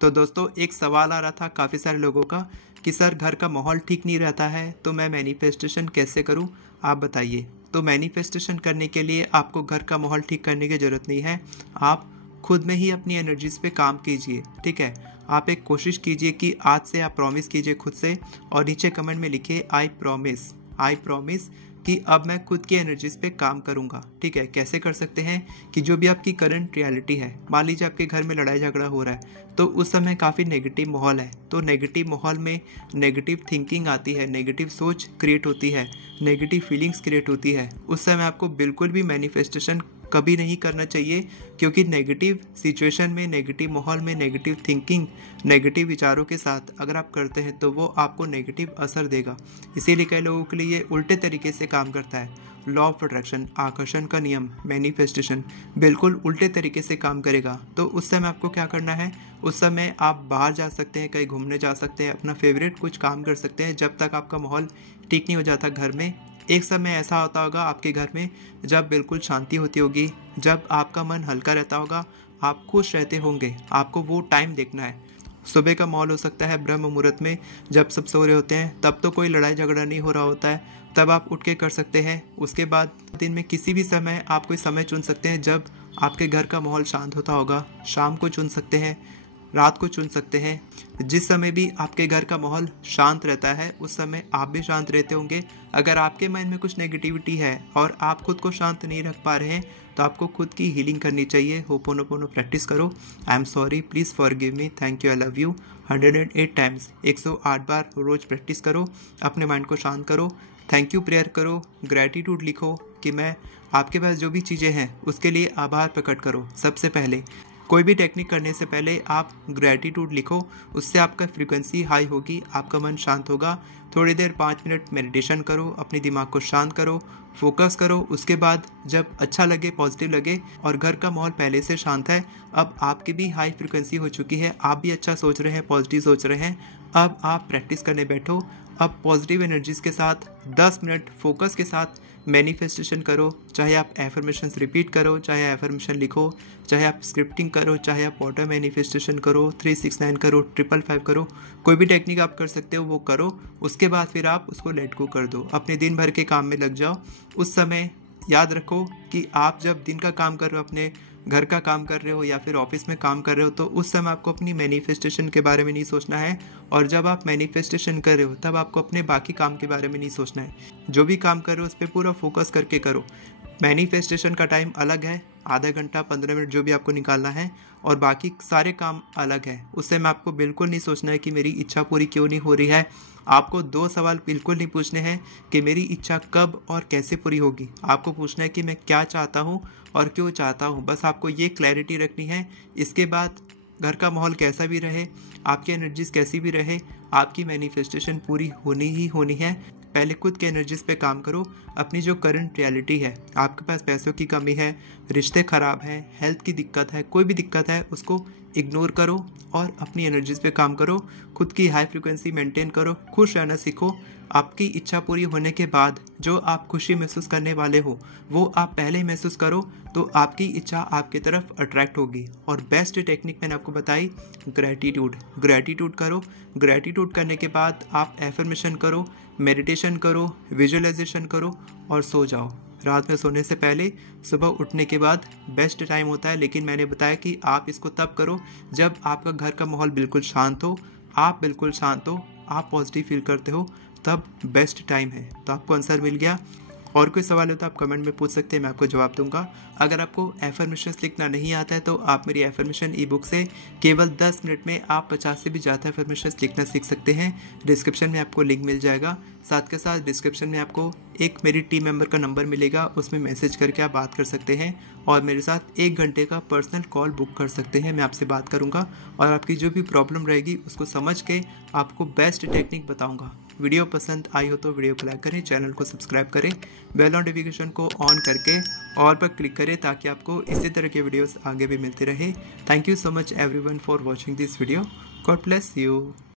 तो दोस्तों एक सवाल आ रहा था काफ़ी सारे लोगों का कि सर घर का माहौल ठीक नहीं रहता है तो मैं मैनिफेस्टेशन कैसे करूं, आप बताइए। तो मैनिफेस्टेशन करने के लिए आपको घर का माहौल ठीक करने की ज़रूरत नहीं है, आप खुद में ही अपनी एनर्जीज पे काम कीजिए। ठीक है, आप एक कोशिश कीजिए कि आज से आप प्रॉमिस कीजिए खुद से और नीचे कमेंट में लिखिए आई प्रॉमिस कि अब मैं खुद की एनर्जीज पे काम करूंगा। ठीक है, कैसे कर सकते हैं कि जो भी आपकी करंट रियलिटी है, मान लीजिए आपके घर में लड़ाई झगड़ा हो रहा है तो उस समय काफ़ी नेगेटिव माहौल है, तो नेगेटिव माहौल में नेगेटिव थिंकिंग आती है, नेगेटिव सोच क्रिएट होती है, नेगेटिव फीलिंग्स क्रिएट होती है। उस समय आपको बिल्कुल भी मैनिफेस्टेशन कभी नहीं करना चाहिए, क्योंकि नेगेटिव सिचुएशन में, नेगेटिव माहौल में, नेगेटिव थिंकिंग, नेगेटिव विचारों के साथ अगर आप करते हैं तो वो आपको नेगेटिव असर देगा। इसीलिए कई लोगों के लिए ये उल्टे तरीके से काम करता है। लॉ ऑफ अट्रैक्शन, आकर्षण का नियम, मैनिफेस्टेशन बिल्कुल उल्टे तरीके से काम करेगा। तो उस समय आपको क्या करना है, उस समय आप बाहर जा सकते हैं, कहीं घूमने जा सकते हैं, अपना फेवरेट कुछ काम कर सकते हैं जब तक आपका माहौल ठीक नहीं हो जाता घर में। एक समय ऐसा होता होगा आपके घर में जब बिल्कुल शांति होती होगी, जब आपका मन हल्का रहता होगा, आप खुश रहते होंगे। आपको वो टाइम देखना है। सुबह का माहौल हो सकता है ब्रह्म मुहूर्त में, जब सब सो रहे होते हैं, तब तो कोई लड़ाई झगड़ा नहीं हो रहा होता है, तब आप उठ के कर सकते हैं। उसके बाद दिन में किसी भी समय आप कोई समय चुन सकते हैं जब आपके घर का माहौल शांत होता होगा। शाम को चुन सकते हैं, रात को चुन सकते हैं। जिस समय भी आपके घर का माहौल शांत रहता है उस समय आप भी शांत रहते होंगे। अगर आपके माइंड में कुछ नेगेटिविटी है और आप खुद को शांत नहीं रख पा रहे हैं तो आपको खुद की हीलिंग करनी चाहिए। होपोनोपोनो प्रैक्टिस करो, I am sorry, please forgive me, thank you, I love you 108 times, 108 बार रोज़ प्रैक्टिस करो। अपने माइंड को शांत करो, थैंक यू प्रेयर करो, ग्रैटिट्यूड लिखो कि मैं आपके पास जो भी चीज़ें हैं उसके लिए आभार प्रकट करो। सबसे पहले कोई भी टेक्निक करने से पहले आप ग्रैटिट्यूड लिखो, उससे आपका फ्रीक्वेंसी हाई होगी, आपका मन शांत होगा। थोड़ी देर 5 मिनट मेडिटेशन करो, अपने दिमाग को शांत करो, फोकस करो। उसके बाद जब अच्छा लगे, पॉजिटिव लगे और घर का माहौल पहले से शांत है, अब आपकी भी हाई फ्रीक्वेंसी हो चुकी है, आप भी अच्छा सोच रहे हैं, पॉजिटिव सोच रहे हैं, अब आप प्रैक्टिस करने बैठो। अब पॉजिटिव एनर्जीज के साथ 10 मिनट फोकस के साथ मैनिफेस्टेशन करो। चाहे आप एफर्मेशंस रिपीट करो, चाहे एफर्मेशन लिखो, चाहे आप स्क्रिप्टिंग करो, चाहे आप वाटर मैनिफेस्टेशन करो, 369 करो, 555 करो, कोई भी टेक्निक आप कर सकते हो वो करो। उसके बाद फिर आप उसको लेट गो कर दो, अपने दिन भर के काम में लग जाओ। उस समय याद रखो कि आप जब दिन का काम कर रहे हो, अपने घर का काम कर रहे हो या फिर ऑफिस में काम कर रहे हो, तो उस समय आपको अपनी मैनिफेस्टेशन के बारे में नहीं सोचना है। और जब आप मैनिफेस्टेशन कर रहे हो तब आपको अपने बाकी काम के बारे में नहीं सोचना है। जो भी काम कर रहे हो उस पर पूरा फोकस करके करो। मैनिफेस्टेशन का टाइम अलग है, आधा घंटा 15 मिनट जो भी आपको निकालना है, और बाकी सारे काम अलग है। उस समय आपको बिल्कुल नहीं सोचना है कि मेरी इच्छा पूरी क्यों नहीं हो रही है। आपको 2 सवाल बिल्कुल नहीं पूछने हैं कि मेरी इच्छा कब और कैसे पूरी होगी। आपको पूछना है कि मैं क्या चाहता हूँ और क्यों चाहता हूँ। बस आपको ये क्लैरिटी रखनी है। इसके बाद घर का माहौल कैसा भी रहे, आपकी एनर्जीज कैसी भी रहे, आपकी मैनिफेस्टेशन पूरी होनी ही होनी है। पहले खुद के एनर्जीज पे काम करो। अपनी जो करंट रियलिटी है, आपके पास पैसों की कमी है, रिश्ते खराब हैं, हेल्थ की दिक्कत है, कोई भी दिक्कत है, उसको इग्नोर करो और अपनी एनर्जीज पे काम करो। खुद की हाई फ्रिक्वेंसी मेंटेन करो, खुश रहना सीखो। आपकी इच्छा पूरी होने के बाद जो आप खुशी महसूस करने वाले हो वो आप पहले ही महसूस करो, तो आपकी इच्छा आपकी तरफ अट्रैक्ट होगी। और बेस्ट टेक्निक मैंने आपको बताई, ग्रैटिट्यूड करो। ग्रैटिट्यूड करने के बाद आप एफर्मेशन करो, मेडिटेशन करो, विजुअलाइजेशन करो और सो जाओ। रात में सोने से पहले सुबह उठने के बाद बेस्ट टाइम होता है, लेकिन मैंने बताया कि आप इसको तब करो जब आपका घर का माहौल बिल्कुल शांत हो, आप बिल्कुल शांत हो, आप पॉजिटिव फील करते हो, तब बेस्ट टाइम है। तो आपको आंसर मिल गया। और कोई सवाल हो तो आप कमेंट में पूछ सकते हैं, मैं आपको जवाब दूंगा। अगर आपको एफर्मेशंस लिखना नहीं आता है तो आप मेरी एफर्मेशन ई बुक से केवल 10 मिनट में आप 50 से भी ज़्यादा एफर्मेशंस लिखना सीख सकते हैं। डिस्क्रिप्शन में आपको लिंक मिल जाएगा। साथ के साथ डिस्क्रिप्शन में आपको एक मेरी टीम मेंबर का नंबर मिलेगा, उसमें मैसेज करके आप बात कर सकते हैं और मेरे साथ 1 घंटे का पर्सनल कॉल बुक कर सकते हैं। मैं आपसे बात करूंगा और आपकी जो भी प्रॉब्लम रहेगी उसको समझ के आपको बेस्ट टेक्निक बताऊंगा। वीडियो पसंद आई हो तो वीडियो को लाइक करें, चैनल को सब्सक्राइब करें, बेल नोटिफिकेशन को ऑन करके ऑल पर क्लिक करें ताकि आपको इसी तरह के वीडियोस आगे भी मिलते रहे। Thank you so much everyone for watching this video. God bless you.